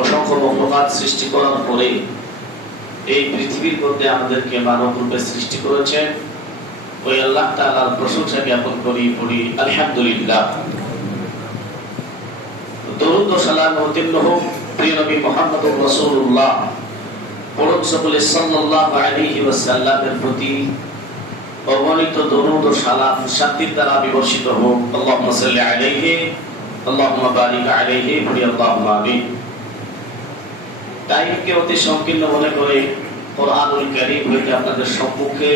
অসংখ্য মহলকাত সৃষ্টি করার পরে এই পৃথিবীর মধ্যে আমাদেরকে মানব রূপে সৃষ্টি করেছেন ওই আল্লাহ তাআলার প্রশংসা জ্ঞাপন করি, পড়ি, আলহামদুলিল্লাহ। অতীর্ণ হোক সকলে প্রতি শান্তির দ্বারা বিবর্ষিত হোক। আল্লাহুম্মা আমিন। টাইমকে অতি সংকীর্ণ মনে করে কোরআনুল কারীম হইতে আপনাদের সম্মুখে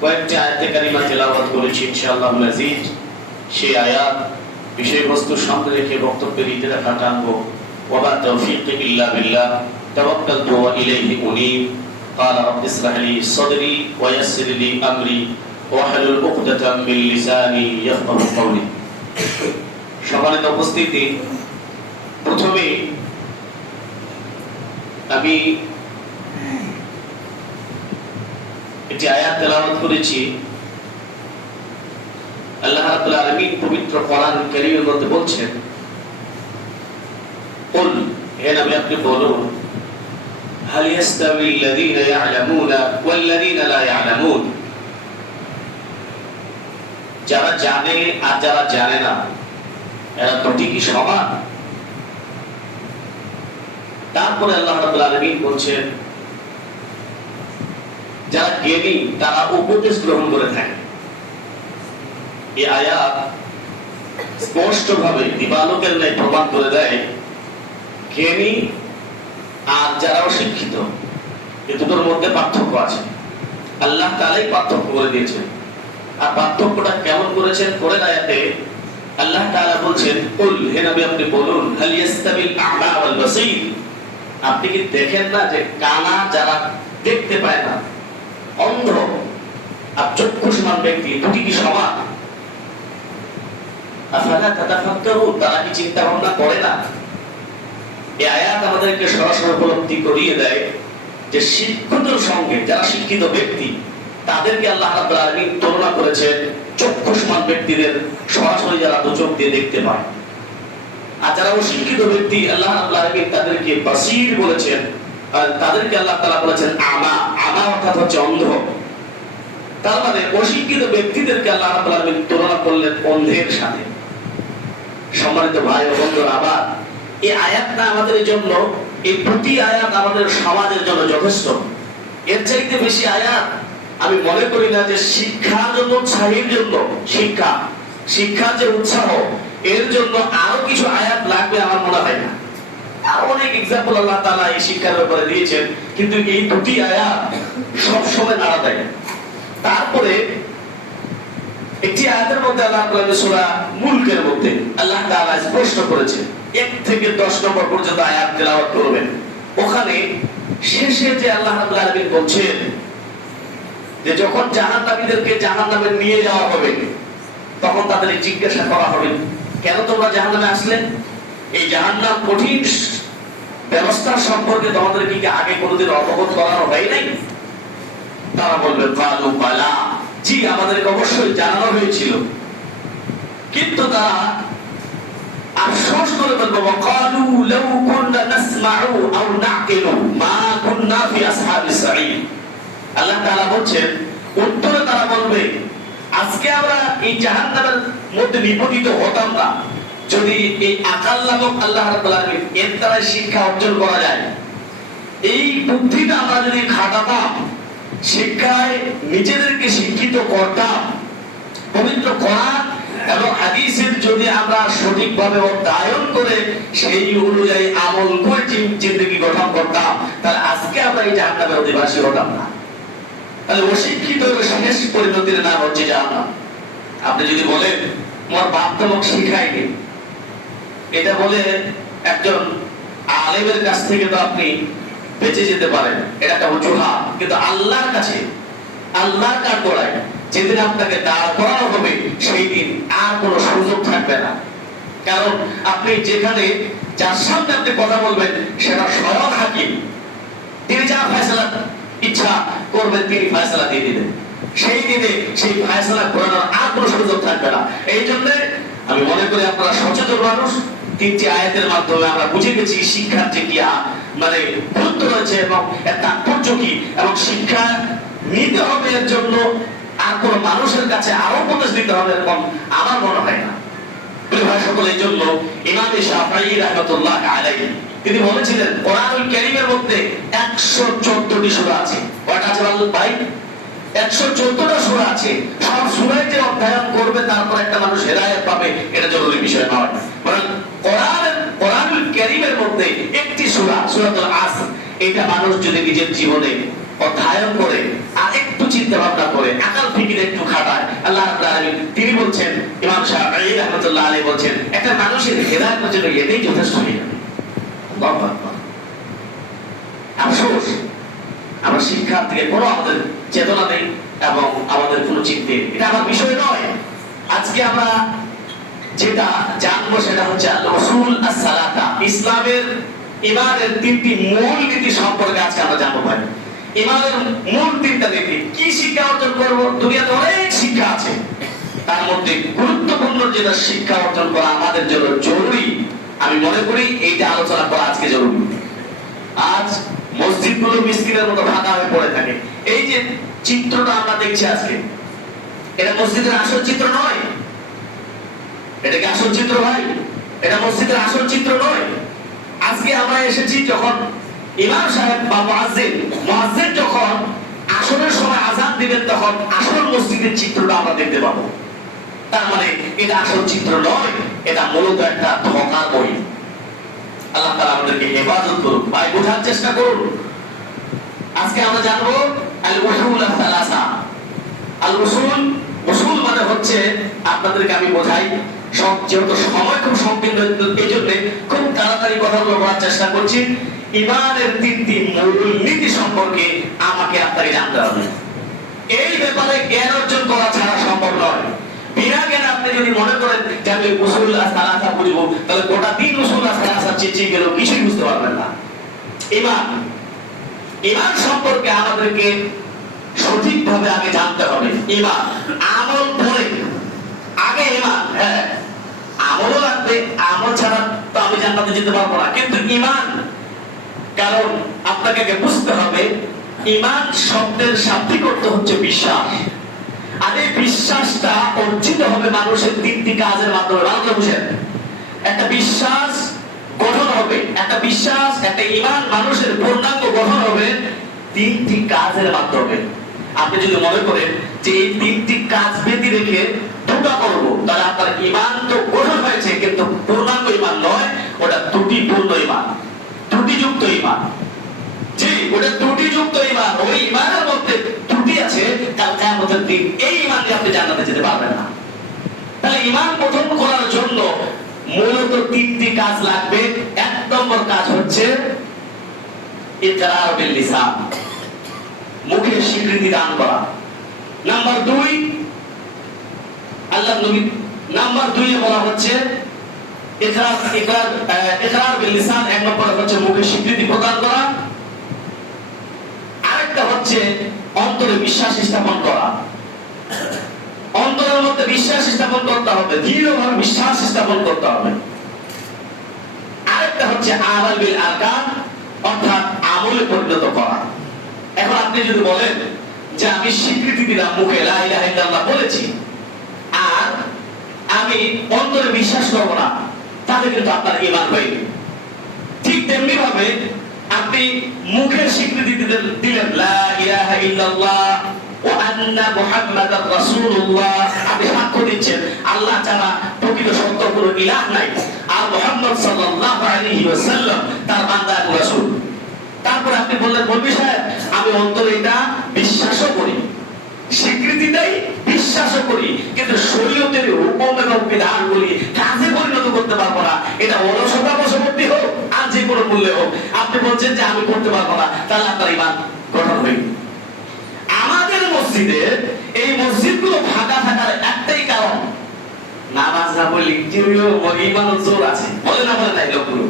কয়েকটি আয়াতে কারিমা তেলাওয়াত করেছি ইনশাআল্লাহ আজিজ সেই আয়াত বিষয়বস্তু সামনে রেখে বক্তব্যের ইতিরা টানবো ওয়া তৌফিক ইল্লা বিল্লাহ তাওয়াক্কালতু ওয়া ইলাইহি উনীব قال رب اشرح لي صدري ويسر لي امري واحلل عقدة من لساني يفقهوا قولي সম্মানিত উপস্থিতি প্রথমে আমি একটি আয়াত তেলাওয়াত করেছি আল্লাহ রাব্বুল আলামিন পবিত্র কোরআন কারীমের মধ্যে বলছেন কুল হে নবী আপনি বলুন هل يستوي الذين يعلمون والذين لا يعلمون যারা জানে আর যারা জানে না এরা দুটি কি সমান তারপরে আল্লাহ বলছেন, যারা জ্ঞানী, তারা উপদেশ গ্রহণ করে থাকে। এই আয়াত ন্যায় প্রমাণ করে দেয়, জ্ঞানী আর যারা অশিক্ষিত এ দুটোর মধ্যে পার্থক্য আছে। আল্লাহ তালাই পার্থক্য করে দিয়েছেন। আর পার্থক্যটা কেমন করেছেন? পরের আয়াতে আল্লাহ তাআলা বলছেন, কুল, হে নবী, আপনি বলুন, হাল বাসীর? আপনি কি দেখেন না যে কানা যারা দেখতে পায় না, অন্ধ? আর চক্ষুষ্মান ব্যক্তি, দুটি কি সমান? তারা কি চিন্তা ভাবনা করে না? এই আয়াত আমাদেরকে সরাসরি উপলব্ধি করিয়ে দেয় যে সঙ্গে যারা শিক্ষিত ব্যক্তি, তাদেরকে আল্লাহ তুলনা করেছেন চক্ষুষ্মান ব্যক্তিদের সরাসরি যারা দু দিয়ে দেখতে পায়। আর যারা অশিক্ষিত ব্যক্তি, আল্লাহ তাদেরকে বাসীর বলেছেন, আর তাদেরকে আল্লাহ বলেছেন আমা। আমা অর্থাৎ হচ্ছে অন্ধ। তার মানে অশিক্ষিত ব্যক্তিদেরকে আল্লাহ তুলনা করলেন অন্ধের সাথে। সম্মানিত ভাই আবার এই আয়াতটা আমাদের জন্য, এই প্রতি আয়াত আমাদের সমাজের জন্য যথেষ্ট। এর চাইতে বেশি আয়াত আমি মনে করি না যে শিক্ষার জন্য উৎসাহের জন্য শিক্ষা। শিক্ষার যে উৎসাহ এর জন্য আরও কিছু আয়াত লাগবে আমার মনে হয় না। অনেক এক্সাম্পল আল্লাহ তাআলা এই শিক্ষার ব্যাপারে দিয়েছেন, কিন্তু এই দুটি আয়াত সব সময় দেয়। তারপরে একটি আয়াতের মধ্যে আল্লাহ মুলকের মধ্যে আল্লাহ স্পষ্ট করেছেন, এক থেকে দশ নম্বর পর্যন্ত আয়াত তেলাওয়াত করবেন। ওখানে শেষে যে আল্লাহ রাব্বুল বলছেন যে যখন জাহান্নামীদেরকে জাহান্নামে নিয়ে যাওয়া হবে, তখন তাদের জিজ্ঞাসা করা হবে কেন তোমরা জাহান্নামে আসলে? এই জাহান্নাম কঠিন ব্যবস্থা সম্পর্কে তোমাদের কি আগে কোনোদিন অবগত করানো হয় নাই? তারা বলবে, কালু বালা। জি, আমাদেরকে অবশ্যই জানানো হয়েছিল। কিন্তু তারা আফসোস করে বলব ওয়াকালু লাউ কুননা নাসমাউ আও নাকিলু মা কুননা ফি আসহাবিস সাঈদ। আল্লাহ তাআলা বলছেন, উত্তরে তারা বলবে আজকে আমরা এই জাহান্নামের মধ্যে নিপতিত হতাম না। যদি এই আকাল নামক আল্লাহ আলামিন এর দ্বারা শিক্ষা অর্জন করা যায়। এই বুদ্ধিটা আমরা যদি খাটাতাম শিক্ষায় নিজেদেরকে শিক্ষিত করতাম, পবিত্র কোরআন এবং হাদিসের যদি আমরা সঠিকভাবে অধ্যয়ন করে সেই অনুযায়ী আমল করে জিন্দগি গঠন করতাম, তাহলে আজকে আমরা এই জাহান্নামের অধিবাসী হতাম না। তাহলে অশিক্ষিত শেষ পরিণতির নাম হচ্ছে জাহান্নাম। আপনি যদি বলেন, তোমার বাপ তোমাকে শিখায়নি। এটা বলে একজন আলেমের কাছ থেকে তো আপনি বেঁচে যেতে পারেন। এটা একটা অজুহাত, কিন্তু আল্লাহর কাছে, আল্লাহর কাঠ করায় যেদিন আপনাকে দাঁড় করানো হবে, সেই দিন আর কোনো সুযোগ থাকবে না। কারণ আপনি যেখানে, যার সামনে আপনি কথা বলবেন, সেটা স্বয়ং হাকিম। তিনি যা ফয়সালা ইচ্ছা করবেন তিনি ফয়সালা দিয়ে দিবেন। সেই দিনে সেই ফয়সালা করানোর আর কোনো সুযোগ থাকবে না। এই জন্য আমি মনে করি আপনারা সচেতন মানুষ। তিনটি আয়াতের মাধ্যমে আমরা বুঝে গেছি শিক্ষার যে কি মানে গুরুত্ব রয়েছে এবং এর তাৎপর্য কি। এবং শিক্ষা নিতে হবে এর জন্য আর কোন মানুষের কাছে আরও উপদেশ দিতে হবে এরকম আমার মনে হয় না। প্রিয় ভাই, সকল, এই জন্য ইমাম শাফাঈ রাহমাতুল্লাহ আলাইহি তিনি বলেছিলেন কোরআনুল কারীমের মধ্যে 114টি সূরা আছে। কয়টা আছে বলুন ভাই? একশো চোদ্দটা সূরা আছে। সব সূরায় যে অধ্যয়ন করবে, তারপর একটা মানুষ হেদায়েত পাবে, এটা জরুরি বিষয় নয়। বরং কোরআনের কোরআনুল কারীমের মধ্যে একটি সূরা, সূরাতুল আসর, এটা মানুষ যদি নিজের জীবনে অধ্যয়ন করে, আর একটু চিন্তা ভাবনা করে, আকাল ফিকির একটু খাটায়, আল্লাহ রাব্বুল আলামিন, তিনি বলছেন, ইমাম শাফিঈ রাহমাতুল্লাহ আলাইহি বলছেন, একটা মানুষের হেদায়েতের জন্য এটাই যথেষ্ট হয়ে যাবে। আল্লাহু আফসোস আমরা শিক্ষার থেকে কোনো আমাদের চেতনা নেই এবং আমাদের কোনো চিন্তে এটা আমার বিষয় নয়। আজকে আমরা যেটা জানব সেটা হচ্ছে রসুল সালাতা ইসলামের ইমানের তিনটি মূল নীতি সম্পর্কে আজকে আমরা জানব ভাই। ইমানের মূল তিনটা নীতি, কি শিক্ষা অর্জন করব? দুনিয়াতে অনেক শিক্ষা আছে। তার মধ্যে গুরুত্বপূর্ণ যেটা শিক্ষা অর্জন করা আমাদের জন্য জরুরি আমি মনে করি এইটা আলোচনা করা আজকে জরুরি। আজ মসজিদগুলো মিসকিনের মতো ফাঁকা হয়ে পড়ে থাকে। এই যে চিত্রটা আমরা দেখছি আজকে, এটা মসজিদের আসল চিত্র নয়। এটা কি আসল চিত্র ভাই? এটা মসজিদের আসল চিত্র নয়। আজকে আমরা এসেছি যখন ইমাম সাহেব বা মুয়াজ্জিন যখন আসরের সময় আজান দিবেন তখন আসল মসজিদের চিত্রটা আমরা দেখতে পাবো। তার মানে এটা আসল চিত্র নয়, এটা মূলত একটা ধোকার বই। আল্লাহ তাআলা আমাদেরকে হেফাজত করুন বোঝার চেষ্টা করুন। আজকে আমরা জানব আল আল মানে হচ্ছে, আপনাদেরকে আমি বোঝাই, সব যেহেতু সময় খুব সংকীর্ণ এই জন্য খুব তাড়াতাড়ি কথাগুলো বলার চেষ্টা করছি। ইমানের তিনটি মূল নীতি সম্পর্কে আমাকে আপনাকে জানতে হবে। এই ব্যাপারে জ্ঞান অর্জন করা ছাড়া সম্ভব নয়। বিনা জ্ঞানে আপনি যদি মনে করেন যে আমি উসুল আর সালাসা বুঝব তাহলে গোটা দিন উসুল আর সালাসা চেঁচিয়ে গেলেও কিছুই বুঝতে পারবেন না। ইমান ইমান সম্পর্কে আমাদেরকে সঠিকভাবে আগে জানতে হবে। ইমান আমল পরে। আগে ইমান হ্যাঁ আমলও লাগবে, আমল ছাড়া তো আমি জান্নাতে যেতে পারব না। কিন্তু ইমান কারণ আপনাকে বুঝতে হবে ইমান শব্দের শাব্দিক অর্থ হচ্ছে বিশ্বাস। আর এই বিশ্বাসটা অর্জিত হবে মানুষের তিনটি কাজের মাধ্যমে। বাংলা বুঝেন। একটা বিশ্বাস গঠন হবে, একটা বিশ্বাস, একটা ইমান মানুষের পূর্ণাঙ্গ গঠন হবে তিনটি কাজের মাধ্যমে। আপনি যদি মনে করেন যে এই তিনটি কাজ বেঁধে রেখে দুটা করব, তাহলে আপনার ইমান তো গঠন হয়েছে, কিন্তু পূর্ণাঙ্গ ইমান নয়, ওটা ত্রুটিপূর্ণ ইমান। ত্রুটিযুক্ত ইমান। জি, ওটা ত্রুটিযুক্ত ইমান। ওই ইমানের মধ্যে ত্রুটি আছে কাল কিয়ামতের দিন, এই ইমান দিয়ে আপনি জান্নাতে যেতে পারবেন না। তাহলে ইমান গঠন করার জন্য মূলত তিনটি কাজ লাগবে। এক নম্বর কাজ হচ্ছে ইকরার বিল লিসান মুখে স্বীকৃতি দান করা। নাম্বার দুই আল্লাহ নবী নাম্বার দুই বলা হচ্ছে ইকরার ইকরার ইকরার বিল লিসান, এক নম্বর হচ্ছে মুখে স্বীকৃতি প্রদান করা। আরেকটা হচ্ছে অন্তরে বিশ্বাস স্থাপন করা। অন্তরের মধ্যে বিশ্বাস স্থাপন করতে হবে, দৃঢ়ভাবে বিশ্বাস স্থাপন করতে হবে। আরেকটা হচ্ছে আমাল বিল আরকান, অর্থাৎ আমলে পরিণত করা। এখন আপনি যদি বলেন যে আমি স্বীকৃতি দিলাম মুখে, লা বলেছি, আর আমি অন্তরে বিশ্বাস করব না, তাহলে কিন্তু আপনার ঈমান হয়নি। ঠিক তেমনি ভাবে আপনি মুখের স্বীকৃতি দিলেন, লা ইলাহা ইল্লাল্লাহ আন্না রাসূলুল্লাহ। আপনি সাক্ষ্য দিচ্ছেন, আল্লাহ ছাড়া প্রকৃত সত্য কোনো ইলাহ নাই। আর মুহাম্মদ সাল্লাল্লাহু আলাইহি ওয়াসাল্লাম তার বান্দা রাসূল। তারপরে আপনি বললেন বলবি সাহেব, আমি অন্তরে এটা বিশ্বাসও করি স্বীকৃতি দেই বিশ্বাসও করি, কিন্তু শরীয়তের হুকুম এবং বিধানগুলি কাজে পরিণত করতে পারব না। এটা অলসতা বশবর্তী হোক কোনো মূল্যে হোক। আপনি বলছেন যে আমি করতে পারব না, তাহলে আপনার ইমান গঠন হয়নি। আমাদের মসজিদে এই মসজিদগুলো ফাঁকা থাকার একটাই কারণ, নামাজ না পড়লে কি হইল ইমান জোর আছে। বলে না, বলে নাই লোকগুলো।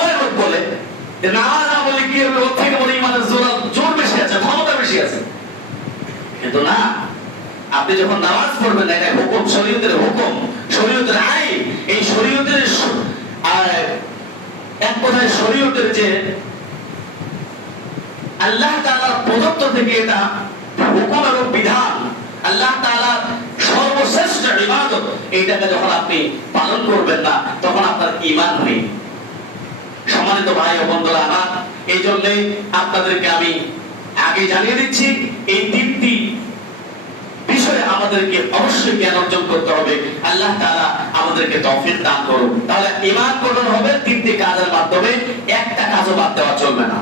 অনেক লোক বলে নামাজ না বললে কি হবে ওর থেকে বলে ইমানের জোর জোর বেশি আছে, ক্ষমতা বেশি আছে। কিন্তু না, আপনি যখন নামাজ পড়বেন, এটা হুকুম, শরীয়তের হুকুম, শরীয়তের আইন, এই শরীয়তের এক কথায় শরীয়তের যে আল্লাহ প্রদত্ত থেকে এটা হুকুম এবং বিধান, আল্লাহ সর্বশ্রেষ্ঠ ইবাদত, এইটাকে যখন আপনি পালন করবেন না, তখন আপনার ঈমান নেই সম্মানিত ভাই ও বন্ধুরা আমার এই জন্য আপনাদেরকে আমি আগে জানিয়ে দিচ্ছি, এই তিনটি বিষয়ে আমাদেরকে অবশ্যই জ্ঞান অর্জন করতে হবে। আল্লাহ তাআলা আমাদেরকে তৌফিক দান করুন। তাহলে ঈমান গঠন হবে তিনটি কাজের মাধ্যমে। একটা কাজও বাদ দেওয়া চলবে না।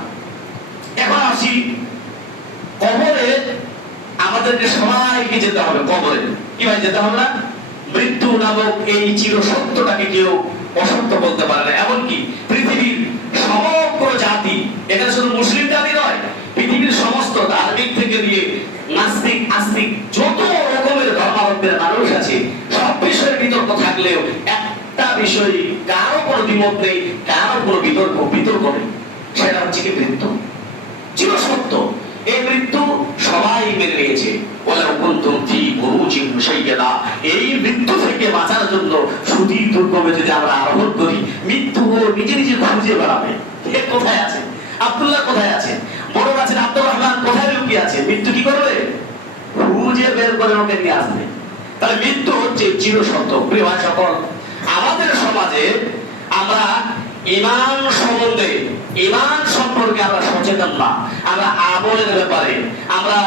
এখন আসি, কবরে আমাদেরকে সবাইকে যেতে হবে, কবরে। কি ভাই, যেতে হবে না? মৃত্যু নামক এই চির সত্যটাকে কেউ অসত্য বলতে পারে না। এমনকি পৃথিবীর সমগ্র জাতি, এটা শুধু মুসলিম জাতি নয়, পৃথিবীর সমস্ত ধার্মিক থেকে দিয়ে নাস্তিক, আস্তিক যত রকমের মানুষ আছে, সব বিষয়ে বিতর্ক থাকলেও একটা কারও কোনো নেই, কারও কোনো বিতর্ক বিতর্ক নেই। সেটা হচ্ছে কি মৃত্যু? এই মৃত্যু সবাই মেনে নিয়েছে। এই মৃত্যু থেকে বাঁচার জন্য সুদীর দুর্গমে যদি আমরা আরোহণ করি, মৃত্যু নিজে নিজে খুঁজে বেড়াবে। কোথায় আছে? আব্দুল্লাহ কোথায় আছে? বড় আছেন আব্দুর রহমান কোথায় লুকিয়ে আছে? মৃত্যু কি করবে? খুঁজে বের করে ওকে নিয়ে আসবে। তাহলে মৃত্যু হচ্ছে চির সত্য। প্রিয় ভাই সকল, আমাদের সমাজে আমরা ইমান সম্বন্ধে, ইমান সম্পর্কে আমরা সচেতন না। আমরা আমলের ব্যাপারে, আমরা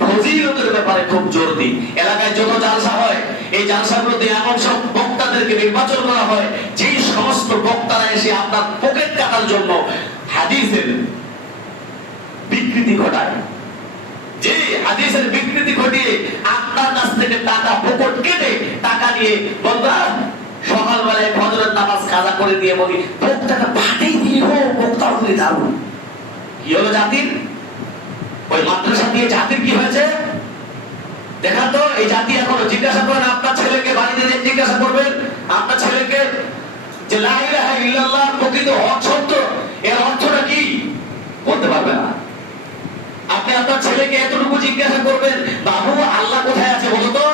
ফজিলতের ব্যাপারে খুব জোর দিই। এলাকায় যত জালসা হয়, এই জালসাগুলোতে এমন সব বক্তাদেরকে নির্বাচন করা হয় যে সমস্ত বক্তারা এসে আপনার পকেট কাটার জন্য হাদিসের বিকৃতি ঘটায়। যে হাদিসের বিকৃতি ঘটিয়ে আপনার কাছ থেকে টাকা পকেট কেটে টাকা নিয়ে বন্ধুরা, সকালবেলায় ফজরের নামাজ কাজা করে দিয়ে বলি বক্তাটা পাটেই দিয়ে হো বক্তা হলে দারুণ। কি হলো জাতির? ওই মাদ্রাসা দিয়ে জাতির কি হয়েছে? দেখান তো, এই জাতি এখনও জিজ্ঞাসা করেন আপনার ছেলেকে বাড়িতে যে জিজ্ঞাসা করবেন? আপনার ছেলেকে যে লা ইলাহা ইল্লাল্লাহ প্রকৃত হক সত্য এর অর্থটা কি? বলতে পারবে না। আপনার ছেলেকে এতটুকু জিজ্ঞাসা করবেন, বাবু, আল্লাহ কোথায় আছে বলো তো?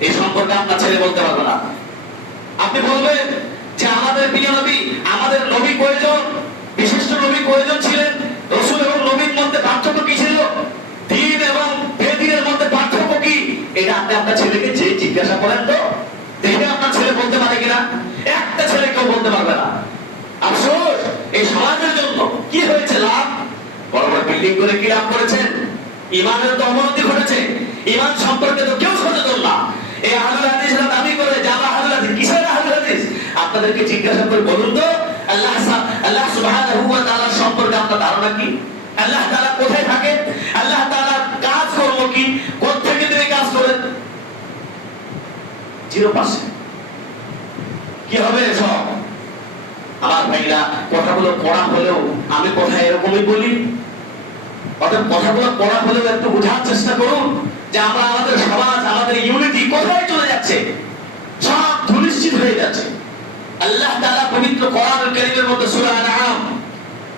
এই সম্পর্কে আপনার ছেলে বলতে পারবে না। আপনি বলবেন যে, আমাদের প্রিয় নবী, আমাদের নবী কয়জন? বিশিষ্ট নবী কয়জন ছিলেন? রসুল এবং নবীর মধ্যে পার্থক্য কি ছিল? দিন এবং বেদিনের মধ্যে পার্থক্য কি? এটা আপনি আপনার ছেলেকে যে জিজ্ঞাসা করেন তো, দেখে আপনার ছেলে বলতে পারে কিনা? একটা ছেলে কেউ বলতে পারবে না। আফসোস, এই সমাজের জন্য কি হয়েছে লাভ? আপনাদেরকে জিজ্ঞাসা করে বলুন তো, আল্লাহ আল্লাহ সম্পর্কে আপনার ধারণা কি? আল্লাহ কোথায় থাকেন? আল্লাহ কাজ কর্ম কি? কোত্থেকে তিনি কাজ করেন? Zero percent. কি হবে সব আমার ভাইরা, কথাগুলো পড়া হলেও আমি কথা এরকমই বলি। অর্থাৎ কথাগুলো পড়া হলেও একটু বোঝার চেষ্টা করুন যে আমরা আমাদের সমাজ, আমাদের ইউনিটি কোথায় চলে যাচ্ছে? সব ধুলিশ্চিত হয়ে যাচ্ছে। আল্লাহ তাআলা পবিত্র কোরআনুল কারীমের মধ্যে সূরা আনআম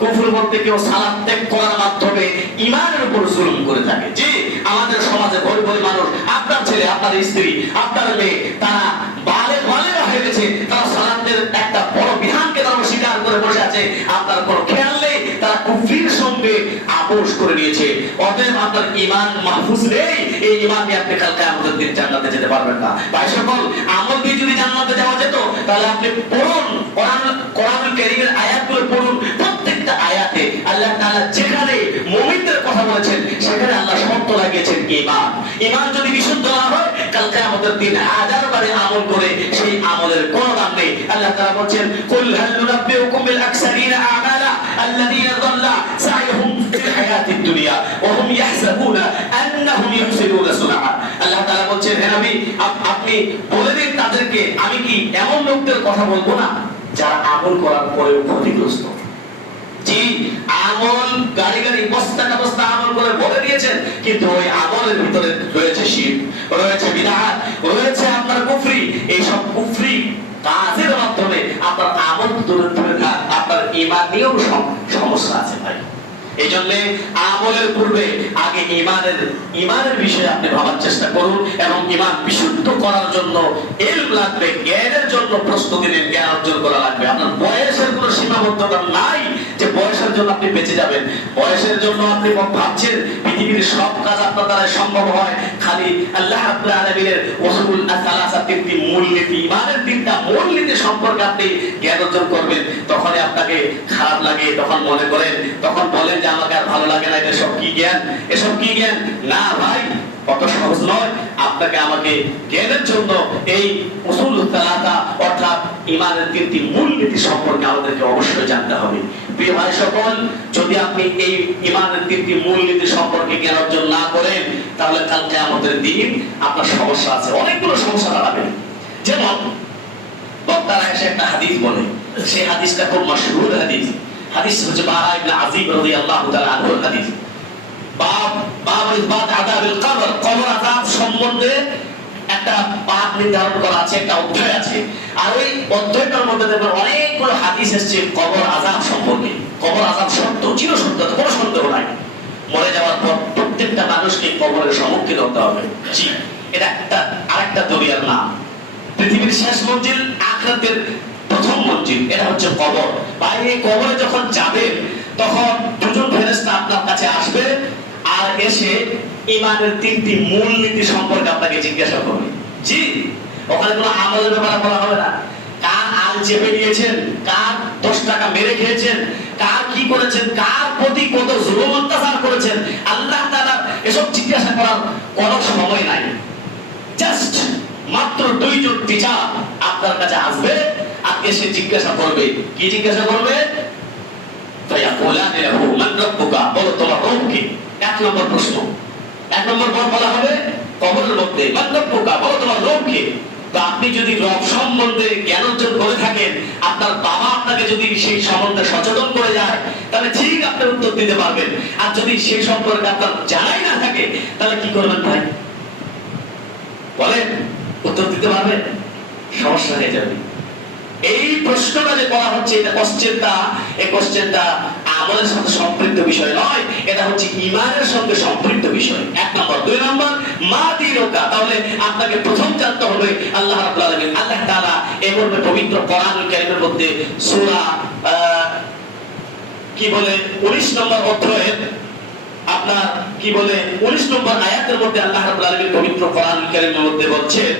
কুফর বলতে কেউ সালাত ত্যাগ করার মাধ্যমে ইমানের উপর জুলুম করে থাকে। জি, আমাদের সমাজে ভয় ভয় মানুষ, আপনার ছেলে, আপনার স্ত্রী, আপনার মেয়ে, তারা বালে বালেরা হয়ে গেছে, তারা সালাতের একটা বড় বিধানকে তারা স্বীকার করে বসে আছে আপনার কোনো খেয়াল নেই, তারা কুফরির সঙ্গে আপোষ করে নিয়েছে। অতএব আপনার ইমান মাহফুজ নেই, এই ইমান নিয়ে আপনি কালকে আমাদের দিন জান্নাতে যেতে পারবেন না। ভাই সকল, আমল দিয়ে যদি জান্নাতে যাওয়া যেত, তাহলে আপনি পড়ুন, কোরআন, কোরআনুল কারীমের আয়াতগুলো পড়ুন আল্লাহ তাআলা যেখানে মুমিনদের কথা বলেছেন, সেখানে আল্লাহ শর্ত লাগিয়েছেন ঈমান। ঈমান যদি বিশুদ্ধ না হয় কালকে আমাদের দিন হাজার বারে আমল করে সেই আমলের কোনো দাম নেই। আল্লাহ তাআলা বলছেন, কুল হাল নুনাব্বিউকুম বিল আকসারিনা আমালা আল্লাযীনা দাল্লা সাইহুম ফিল হায়াতিদ দুনিয়া ওয়া হুম ইয়াহসাবুনা আন্নাহুম ইহসিনুনা সুনআ আল্লাহ তাআলা বলছেন, হে নবী আপনি বলে দিন তাদেরকে, আমি কি এমন লোকদের কথা বলব না, যারা আমল করার পরেও ক্ষতিগ্রস্ত? জি আমল, গাড়ি গাড়ি, বস্তা বস্তা আমল করে বলে দিয়েছেন, কিন্তু ওই আমলের ভিতরে রয়েছে শিব রয়েছে বিধান রয়েছে আপনার কুফরি। এইসব কুফরি কাজের মাধ্যমে আপনার আমল দূরে দূরে আপনার ইমান নিয়েও সমস্যা আছে। এই জন্য আমলের পূর্বে আগে ইমানের ইমানের বিষয়ে আপনি ভাবার চেষ্টা করুন এবং ইমান বিশুদ্ধ করার জন্য এর লাগবে, জ্ঞানের জন্য প্রস্তুতি নিন জ্ঞান অর্জন করা লাগবে। আপনার বয়সের কোনো সীমাবদ্ধতা নাই যে বয়সের জন্য আপনি বেঁচে যাবেন। বয়সের জন্য আপনি ভাবছেন, পৃথিবীর সব কাজ আপনার দ্বারা সম্ভব হয়। খালি আল্লাহ রাব্বুল আলামিনের ওসুল আসালাসা তিনটি মূলনীতি ইমানের তিনটা মূলনীতি সম্পর্কে আপনি জ্ঞান অর্জন করবেন। তখনই আপনাকে খারাপ লাগে, তখন মনে করেন, তখন বলেন যে আমাকে আর ভালো লাগে না, এটা সব কি জ্ঞান? এসব কি জ্ঞান? না ভাই, অত সহজ নয়। আপনাকে আমাকে জ্ঞানের জন্য এই উসুল তালাতা ইমানের তিনটি মূলনীতি সম্পর্কে আমাদেরকে অবশ্যই জানতে হবে। প্রিয় ভাই সকল, যদি আপনি এই ইমানের তিনটি সম্পর্কে জ্ঞান অর্জন না করেন, তাহলে কালকে আমাদের দিন আপনার সমস্যা আছে। অনেকগুলো সমস্যা দাঁড়াবে। যেমন, বক্তারা এসে একটা হাদিস বলে। সেই হাদিসটা খুব মশহুর হাদিস। হাদিস হচ্ছে বারা ইবনে আজিব আনহুর হাদিস। বাব বাব ইসবাত কবর। কবর সম্বন্ধে একটা পাঠ নির্ধারণ করা আছে, একটা অধ্যায় আছে। আর ওই অধ্যায়টার মধ্যে দেখবেন অনেকগুলো হাদিস এসেছে, কবর, আযাব সম্পর্কে। কবর, আযাব সত্য, চির সত্য কোনো সন্দেহ নাই। মরে যাওয়ার পর প্রত্যেকটা মানুষকে কবরের সম্মুখীন হতে হবে। জি, এটা একটা, আরেকটা দরিয়ার নাম। পৃথিবীর শেষ মঞ্জিল, আখরাতের প্রথম মঞ্জিল, এটা হচ্ছে কবর। বা এই কবরে যখন যাবেন, তখন দুজন ফেরেশতা আপনার কাছে আসবে আর এসে ইমানের তিনটি মূল নীতি সম্পর্কে আপনাকে জিজ্ঞাসা করবে। জি, ওখানে কোনো আমলের ব্যাপারে বলা হবে না। কার আল চেপে নিয়েছেন? কার দশ টাকা মেরে খেয়েছেন? কার কি করেছেন? কার প্রতি কত জুলুম অত্যাচার করেছেন? আল্লাহ এসব জিজ্ঞাসা করার কোনো সময় নাই। জাস্ট মাত্র দুইজন টিচার আপনার কাছে আসবে আর এসে জিজ্ঞাসা করবে। কি জিজ্ঞাসা করবে? লাহু মান রাব্বুকা তোমার রব এক নম্বর প্রশ্ন। এক নম্বর পর বলা হবে কবরের মধ্যে। মান রাব্বুকা বলো তোমার রব কি তো আপনি যদি রব সম্বন্ধে জ্ঞান অর্জন করে থাকেন, আপনার বাবা আপনাকে যদি সেই সম্বন্ধে সচেতন করে যায়, তাহলে ঠিক আপনি উত্তর দিতে পারবেন। আর যদি সেই সম্পর্কে আপনার জানাই না থাকে, তাহলে কি করবেন ভাই? বলেন, উত্তর দিতে পারবেন? সমস্যা হয়ে যাবে। এই প্রশ্নটা যে করা হচ্ছে, এটা কোশ্চেনটা এই কোশ্চেনটা আমলের সাথে সম্পৃক্ত বিষয় নয়, এটা হচ্ছে ইমানের সঙ্গে সম্পৃক্ত বিষয়। এক নম্বর। দুই নম্বর, মা দিনকা তাহলে আপনাকে প্রথম জানতে হবে আল্লাহ রাব্বুল আলামিন, আল্লাহ এই মর্মে পবিত্র কোরআনুল কারীমের মধ্যে সূরা কি বলে 19 নম্বর অধ্যায়ের, আপনার কি বলে 19 নম্বর আয়াতের মধ্যে আল্লাহ রাব্বুল আলামিন পবিত্র কোরআনুল কারীমের মধ্যে বলছেন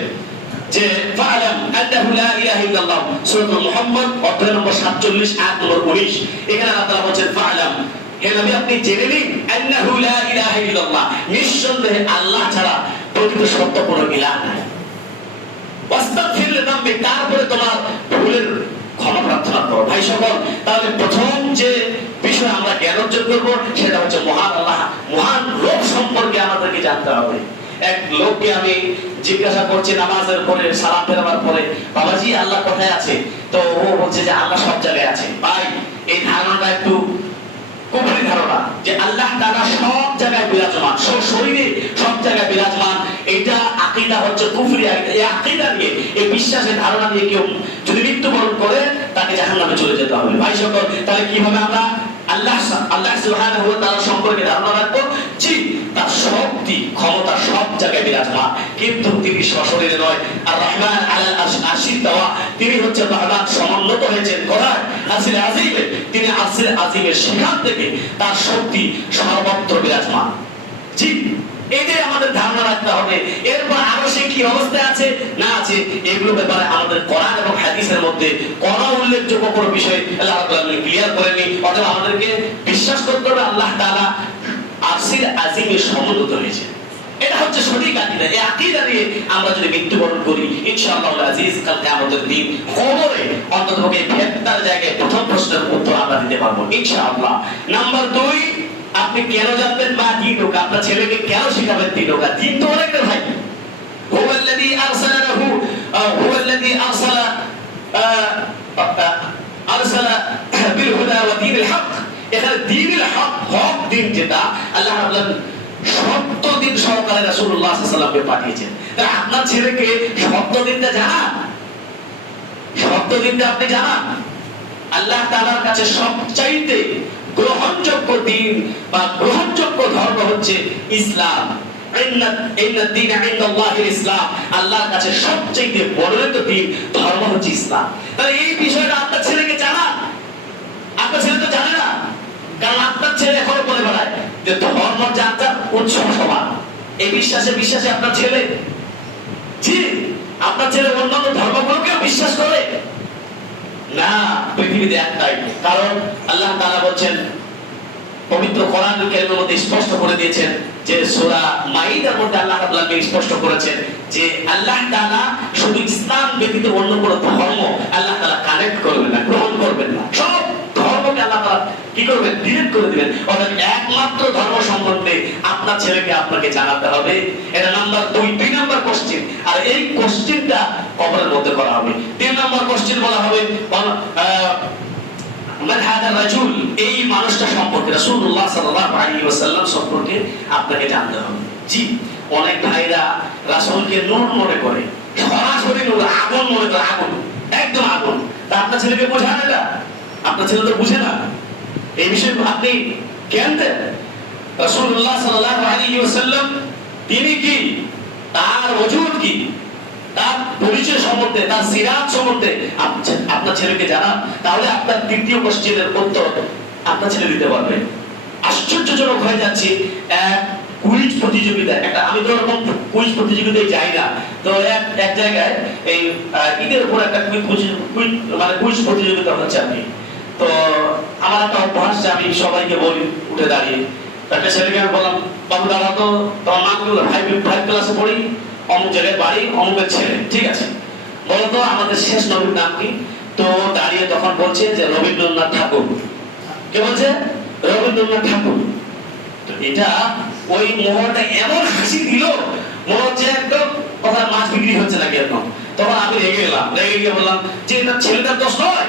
যে ফাআলাম আন্নাহু লা ইলাহা ইল্লাল্লাহ। সূরা মুহাম্মদ, অধ্যায় নম্বর 47 আয়াত নম্বর 19 এখানে আল্লাহ তাআলা বলছেন ফাআলাম হে নবী, আপনি জেনে নিঃসন্দেহে আল্লাহ ছাড়া প্রকৃত সত্য তারপরে তোমার ভুলের ক্ষমা প্রার্থনা করো। ভাই সকল, তাহলে প্রথম যে বিষয় আমরা জ্ঞান অর্জন করব, সেটা হচ্ছে মহান আল্লাহ, মহান লোক সম্পর্কে আমাদেরকে জানতে হবে। এক লোককে আমি জিজ্ঞাসা করছি নামাজের পরে, সালাম ফেরাবার পরে, বাবাজি, আল্লাহ কোথায় আছে? তো ও বলছে যে আল্লাহ সব জায়গায় আছে। ভাই, এই ধারণাটা একটু কুফরি ধারণা, যে আল্লাহ সব জায়গায় বিরাজমান, সব শরীরে সব জায়গায় বিরাজমান। এটা হচ্ছে কুফরি। এই নিয়ে, এই বিশ্বাসের ধারণা কেউ যদি মৃত্যুবরণ করে, তাকে চলে যেতে হবে। ভাই, সকল, তাহলে কীভাবে আমরা আল্লাহ আল্লাহ সুবহানাহু ওয়া তাআলা সম্পর্কে ধারণা রাখব? তার শক্তি ক্ষমতা সব জায়গায় বিরাজমান। কিন্তু তিনি সশরীরে নয়, আর রহমান দেওয়া, তিনি হচ্ছে রহমান হয়েছেন আসির আজিমে। তিনি আসির আজিমের সেখান থেকে তার শক্তি সর্বত্র বিরাজমান। আমাদের ধারণা রাখতে হবে, এরপর আরও সে কি অবস্থায় আছে? না আছে। এগুলো ব্যাপারে আমাদের কোরআন এবং হাদিসের মধ্যে কোন উল্লেখযোগ্য বিষয় আল্লাহ ক্লিয়ার করেনি অতএব আমাদেরকে বিশ্বাস করতে হবে আল্লাহ আরশির আজিমে সমুন্নত হয়েছে এটা হচ্ছে সঠিক আকীদা এই আকীদা নিয়ে আমরা যদি মৃত্যুবরণ করি ইনশাআল্লাহ আজিজ কাল কিয়ামতের দিন কবরে অন্ততপক্ষে ফেরেশতার জায়গায় প্রথম প্রশ্নের উত্তর আমরা দিতে পারবো ইনশাআল্লাহ নাম্বার দুই আপনি কেন জানবেন মা দিন হোক আপনার ছেলেকে কেন শিখাবেন দিন হোক দিন তো অনেকটা ভাই هو الذي أرسل له آه، هو الذي أرسل آه، آه، أرسل بالهدى ودين الحق এখানে দিনের হক হক দিন যেটা আল্লাহ রাব্বুল সত্য দিন সহকারে রাসূলুল্লাহ সাল্লাল্লাহু পাঠিয়েছেন। তাহলে আপনার ছেলেকে সত্য দিনটা জানান। সত্য দিনটা আপনি আল্লাহ তাআলার কাছে সবচাইতে গ্রহণযোগ্য দিন বা গ্রহণযোগ্য ধর্ম হচ্ছে ইসলাম। আল্লাহর কাছে দিন ধর্ম হচ্ছে ইসলাম। তাহলে এই বিষয়টা আপনার ছেলেকে জানান। আপনার ছেলে তো জানে না। কারণ আপনার ছেলে এখনও বলে বেড়ায় যে ধর্ম যার উৎসব সমান এই বিশ্বাসে বিশ্বাসে আপনার ছেলে। জি আপনার ছেলে অন্যান্য ধর্মগুলোকেও বিশ্বাস করে। না, পৃথিবীতে একটাই কারণ আল্লাহ তাআলা বলছেন, পবিত্র কোরআন কারীমের মধ্যে স্পষ্ট করে দিয়েছেন যে সূরা মাইদার মধ্যে আল্লাহ রাব্বুল স্পষ্ট করেছেন যে আল্লাহ তাআলা শুধু ইসলাম ব্যতীত অন্য কোনো ধর্ম আল্লাহ তাআলা কানেক্ট করবেন না, গ্রহণ করবেন না। সব আল্লাহ কি করবেন? ডিলিট করে দিবেন। অর্থাৎ একমাত্র ধর্ম আপনার ছেলেকে আপনাকে জানাতে হবে। এটা নাম্বার দুই নাম্বার আর এই কবরের মধ্যে করা হবে। তিন নাম্বার বলা হবে এই মানুষটা সম্পর্কে, রাসূলুল্লাহ সাল্লাল্লাহু আলাইহি ওয়াসাল্লাম সম্পর্কে আপনাকে জানতে হবে। জি, অনেক ভাইরা রাসূলকে নূর মনে করে। সরাসরি নূর, আগুন মনে করে, আগুন। একদম আগুন। তা আপনার ছেলেকে বোঝান এটা? আপনার ছেলে তো বুঝে না। এই বিষয়ে আপনি জ্ঞান দেন। রাসূলুল্লাহ সাল্লাল্লাহু আলাইহি ওয়াসাল্লাম, তিনি কি? তার ওজুদ কি? তার পরিচয় সম্বন্ধে, তার সিরাত সম্বন্ধে আপনার ছেলেকে জানান, তাহলে আপনার তৃতীয় কোশ্চেনের উত্তর আপনার ছেলে দিতে পারবে। আশ্চর্যজনক হয়ে যাচ্ছে, এক কুইজ প্রতিযোগিতা, একটা আমি তো ওরকম কুইজ প্রতিযোগিতায় যাই না তো এক এক জায়গায় এই ঈদের উপর একটা কুইজ মানে কুইজ প্রতিযোগিতা হচ্ছে কি। তো আমার একটা অভ্যাস, আমি সবাইকে বলি, উঠে দাঁড়িয়ে। একটা ছেলেকে আমি বললাম, বাবু দাঁড়া তো, তোমার ফাইভ ফাইভ ক্লাসে পড়ি, অমুক জায়গায় বাড়ি, অমুকের ছেলে, ঠিক আছে? বলতো, আমাদের শেষ নবীর নাম কি? তো দাঁড়িয়ে তখন বলছে যে, রবীন্দ্রনাথ ঠাকুর। কে বলছে? রবীন্দ্রনাথ ঠাকুর। তো এটা ওই মোহরটা এমন হাসি দিল, মনে হচ্ছে একদম কথা মাছ বিক্রি হচ্ছে নাকি এরকম। তখন আমি রেগে গেলাম, রেগে গিয়ে বললাম, যে এটা ছেলেটার দোষ নয়?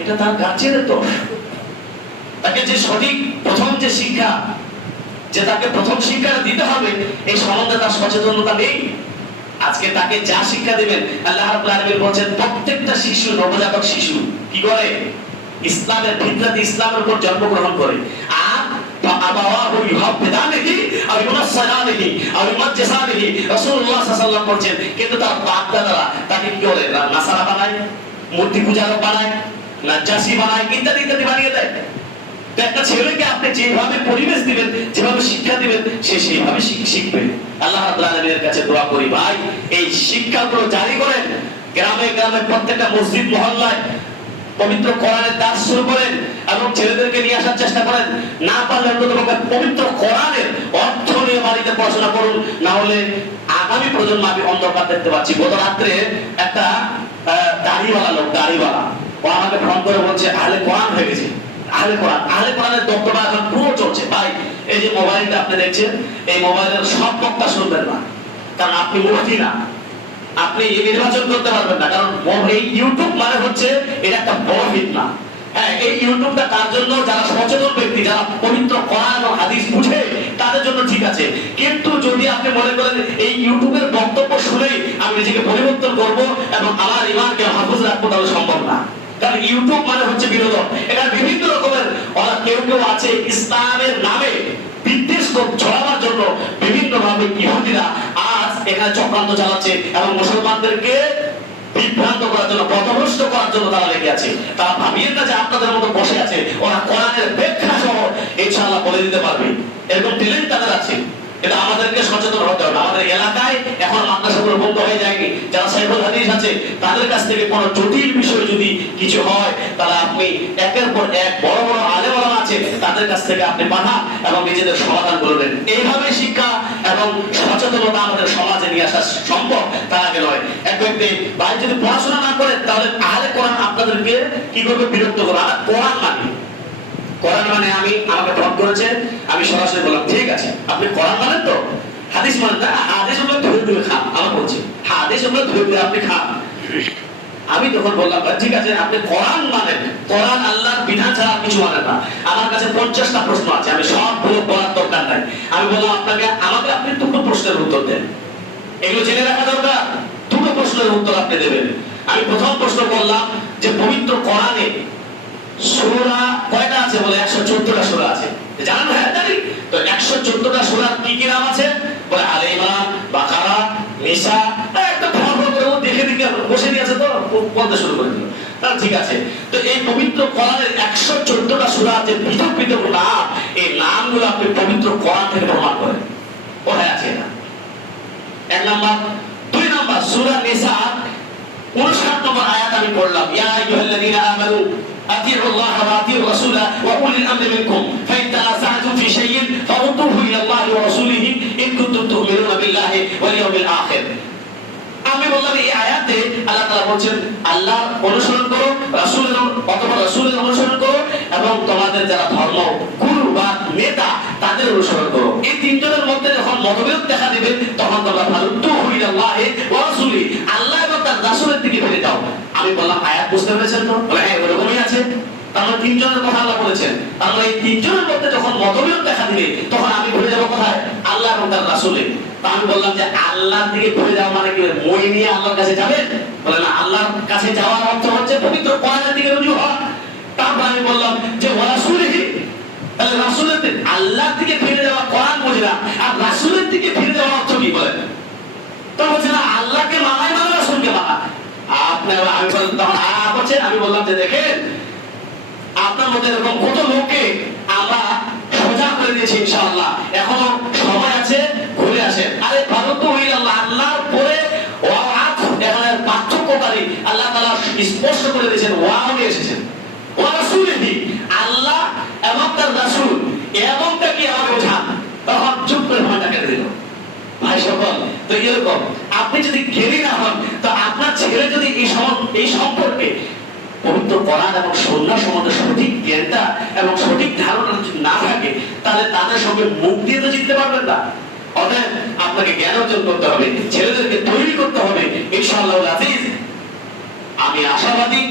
এটা তার গার্জেনের দোষ তাকে যে সঠিক প্রথম যে শিক্ষা, যে তাকে প্রথম শিক্ষাটা দিতে হবে, এই সম্বন্ধে তার সচেতনতা নেই। আজকে তাকে যা শিক্ষা দিবেন, আল্লাহ রাব্বুল আলামিন বলেন প্রত্যেকটা শিশু, নবজাতক শিশু, কি করে? ইসলামের ভিত্তিতে ইসলামের উপর জন্মগ্রহণ করে। আর আবাওয়াহু রাসূলুল্লাহ সাল্লাল্লাহু আলাইহি বলছেন, কিন্তু তার বাপ দাদারা তাকে কি করে? নাসারা বানায়, মূর্তি পূজারক বানায়। নাজ্জাসি বানায়, ইত্যাদি ইত্যাদি বানিয়ে দেয়। একটা ছেলেকে আপনি যেভাবে পরিবেশ দিবেন, যেভাবে শিক্ষা দিবেন, সে সেইভাবে শিখবে। আল্লাহ আলামিনের কাছে দোয়া করি, ভাই, এই শিক্ষাগুলো জারি করেন। গ্রামে গ্রামে প্রত্যেকটা মসজিদ, মহল্লায় পবিত্র কোরআনের দাস শুরু করেন এবং ছেলেদেরকে নিয়ে আসার চেষ্টা করেন। না পারলে অন্ততপক্ষে পবিত্র কোরআনের অর্থ নিয়ে বাড়িতে পড়াশোনা করুন। না হলে আগামী প্রজন্ম আমি অন্ধকার দেখতে পাচ্ছি। গত রাত্রে একটা দাড়িওয়ালা লোক, দাড়িওয়ালা আমাকে ফোন করে বলছে, আহলে কোরআন হয়ে গেছে। আহলে কোরআন, আহলে কোরআনের দপ্তরটা এখন পুরো চলছে। ভাই, এই যে মোবাইলটা আপনি দেখছেন, এই মোবাইলের সব বক্তা শুনবেন না। কারণ আপনি মুরব্বী না। আপনি নির্বাচন করতে পারবেন না। কারণ এই ইউটিউব মানে হচ্ছে এটা একটা বড় ফিতনা। হ্যাঁ এই ইউটিউবটা তার জন্য? যারা সচেতন ব্যক্তি, যারা পবিত্র কোরআন ও হাদিস বুঝে, তাদের জন্য ঠিক আছে। কিন্তু যদি আপনি মনে করেন এই ইউটিউবের বক্তব্য শুনেই আমি নিজেকে পরিবর্তন করব এবং আমার ইমানকে হাফুজ রাখব, তাহলে সম্ভব না। কারণ ইউটিউব মানে হচ্ছে বিনোদন। এখানে বিভিন্ন রকমের কেউ কেউ আছে ইসলামের নামে বিদ্বেষ ছড়াবার জন্য বিভিন্ন ভাবে ইহুদিরা আজ এখানে চক্রান্ত চালাচ্ছে এবং মুসলমানদেরকে বিভ্রান্ত করার জন্য, পথভ্রষ্ট করার জন্য তারা লেগে আছে। তারা ভাবিয়েন না যে আপনাদের মতো বসে আছে। ওরা কোরআনের ব্যাখ্যা সহ ইনশাআল্লাহ বলে দিতে পারবে। এরকম ট্যালেন্ট তাদের আছে। এটা আমাদেরকে সচেতন হতে হবে। আমাদের এলাকায় এখন মাদ্রাসাগুলো বন্ধ হয়ে যায়নি। যারা সাইফুল হাদিস আছে, তাদের কাছ থেকে জটিল বিষয় যদি কিছু হয়, তাহলে আপনি একের পর এক বড় বড় ওলামা আছে, তাদের কাছ থেকে আপনি পাঠান এবং নিজেদের সমাধান করে এইভাবে শিক্ষা এবং সচেতনতা আমাদের সমাজে নিয়ে আসা সম্ভব তার আগে নয়। এক ব্যক্তি যদি পড়াশোনা না করে, তাহলে আহলে কোরআন আপনাদেরকে কি করবে? বিরক্ত আর কোরআন কোরআন মানে আমি আমাকে ফোন করেছে আমি সরাসরি বললাম, ঠিক আছে, আপনি কোরআন মানেন তো? হাদিস মানেন না, হাদিস ওগুলো ধরে ধরে আমার বলছে, হাদিস ওগুলো ধরে ধরে আপনি খান। আমি তখন বললাম ঠিক আছে, আপনি কোরআন মানেন, কোরআন আল্লাহর বিধান ছাড়া কিছু মানেন না। আমার কাছে পঞ্চাশটা প্রশ্ন আছে, আমি সবগুলো দরকার নাই। আমি বললাম, আপনাকে, আমাকে আপনি দুটো প্রশ্নের উত্তর দেন। এগুলো জেনে রাখা দরকার? দুটো প্রশ্নের উত্তর আপনি দেবেন। আমি প্রথম প্রশ্ন করলাম যে, পবিত্র কোরআনে সূরা কয়টা আছে বলে? একশো চোদ্দটা সূরা আছে। জানেন হ্যাঁ জানি তো একশো চোদ্দটা সূরার কি কি নাম আছে? বলে আলে ইমরান বাকারা এই একটা ফর ফর করে দেখে দেখে বসে দিয়েছে তো বলতে শুরু করে দিল। তাহলে ঠিক আছে। তো এই পবিত্র কোরআনের একশো চোদ্দটা সূরা আছে পৃথক পৃথক নাম, এই নামগুলো আপনি পবিত্র কোরআন থেকে প্রমাণ করেন। কোথায় আছে এটা এক নাম্বার। দুই নাম্বার, সূরা নিসা 59 নম্বর আয়াত আমি পড়লাম ইয়া আইয়ুহাল্লাযীনা আমানু আতিউ আল্লাহ ওয়া আতিউ রাসূলা ওয়া উলিল আমরি মিনকুম ফাইন তানাযা'তুম ফি শাইইন ফারুদ্দুহু ইলা আল্লাহ ওয়া রাসূলিহি ইন কুনতুম তু'মিনুনা বিল্লাহি ওয়াল ইয়াউমিল আখির আমি বললাম এই আয়াতে আল্লাহ তাআলা বলছেন আল্লাহ অনুসরণ করো, রাসূলের অথবা রাসূলের অনুসরণ করো এবং তোমাদের যারা ধর্ম, গুরু বা নেতা, তাদের অনুসরণ করো। এই তিনজনের মধ্যে যখন মতভেদ দেখা দিবে, তখন তোমরা ফারুদ্দু হুইলাল্লাহি ওয়া রাসূলি, আল্লাহ এবং তার রাসূলের দিকে ফিরে যাও। আমি বললাম, আয়াত বুঝতে পেরেছেন তো? হ্যাঁ ওরকমই আছে। তাহলে তিনজনের কথা আল্লাহ বলেছেন। তাহলে এই তিনজনের মধ্যে যখন মতভেদ দেখা দিবে, তখন আমি ঘুরে যাব কোথায়? আল্লাহ এবং তার রাসূলে আমি বললাম যে আল্লাহর দিকে ঘুরে যাওয়া মানে কি? মই নিয়ে আল্লাহর কাছে যাবেন? বলে না, আল্লাহর কাছে যাওয়ার অর্থ হচ্ছে পবিত্র কোরআনের দিকে রুজু হওয়া। তারপর আমি বললাম যে রাসূলিহি, তাহলে রাসূলের আল্লাহর দিকে ফিরে যাওয়া কোরআন বুঝলাম আর রাসূলের দিকে ফিরে যাওয়ার অর্থ কি বলেন তো বলছে না, আল্লাহকে মানাই মানে রাসূলকে মানা আপনার আমি বললাম আমি বললাম যে দেখেন আপনার মধ্যে এরকম কত লোককে আমরা সোজা করে দিয়েছি ইনশাআল্লাহ। এখনও সময় আছে, ঘুরে আসেন। আরে ভারত হইল আল্লাহ পরে এখানে পার্থক্যকারী। আল্লাহ করে দিয়েছেন এসেছেন। আল্লাহ এবং তার এমনটা কি আমাকে তখন চুপ করে কেটে দিল। ভাই সকল, তো এরকম, আপনি যদি জ্ঞানী না হন, তো আপনার ছেলে যদি এই সম্পর্কে পবিত্র কোরআন এবং সন্ধ্যা সম্বন্ধে সঠিক জ্ঞানটা এবং সঠিক ধারণা যদি না থাকে, তাহলে তাদের সঙ্গে মুখ দিয়ে তো জিততে পারবেন না। অতএব আপনাকে জ্ঞান অর্জন করতে হবে, ছেলেদেরকে তৈরি করতে হবে। ইনশাআল্লাহ আজিজ। আমি আশাবাদী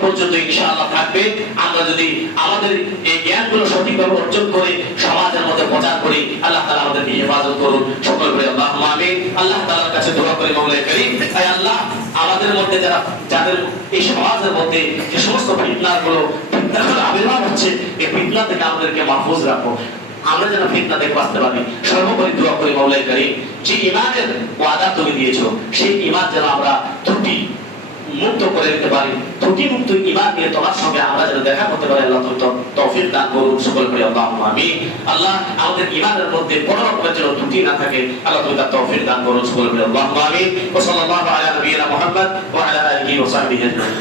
পর্যন্ত ইনশাআল্লাহ থাকবে। আমরা যদি আমাদের এই জ্ঞানগুলো সঠিকভাবে অর্জন করে, সমাজের মধ্যে প্রচার করি, আল্লাহ তাআলা আমাদেরকে হেফাজত করুন। সকল করে আল্লাহ আমিন। আল্লাহ তাআলার কাছে দোয়া করি মাওলা করিম। তাই আল্লাহ, আমাদের মধ্যে যারা, যাদের এই সমাজের মধ্যে যে সমস্ত ফিতনাগুলো ফিতনাগুলো আবির্ভাব হচ্ছে, এই ফিতনা থেকে আমাদেরকে মাহফুজ রাখো। আমরা যেন ফিতনা থেকে বাঁচতে পারি। সর্বোপরি দোয়া করি মাওলাই করিম। যে ইমানের ওয়াদা তুমি দিয়েছ, সেই ইমান যেন আমরা ত্রুটি মুক্ত করে দিতে পারি। ত্রুটি মুক্ত ইমান নিয়ে তোমার সঙ্গে আমরা যেন দেখা করতে পারি, আল্লাহ তুমি তো তৌফিক দান করুন সকল করে আল্লাহ আমি আল্লাহ আমাদের ইমানের মধ্যে কোনো রকমের যেন ত্রুটি না থাকে, আল্লাহ তুমি তার তৌফিক দান করুন সকল করে আল্লাহ আমি ও সাল্লাল্লাহু আলা মুহাম্মদ ওয়া আলা সাহবিহি আজমাইন।